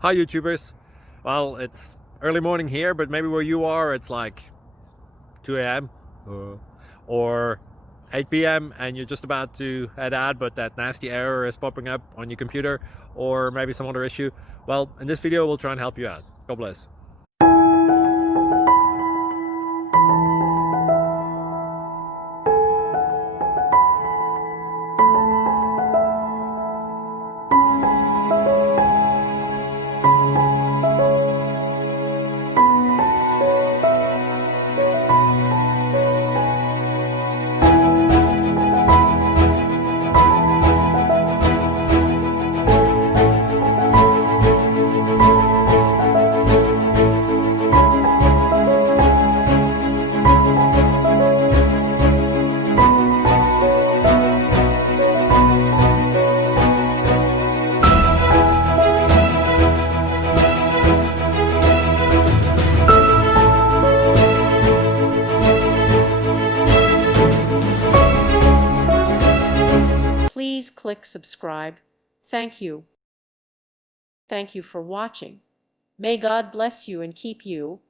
Hi YouTubers. Well, it's early morning here, but maybe where you are it's like 2 a.m. or 8 p.m. and you're just about to head out, but that nasty error is popping up on your computer, or maybe some other issue. Well, in this video we'll try and help you out. God bless. Please click subscribe. Thank you. Thank you for watching. May God bless you and keep you.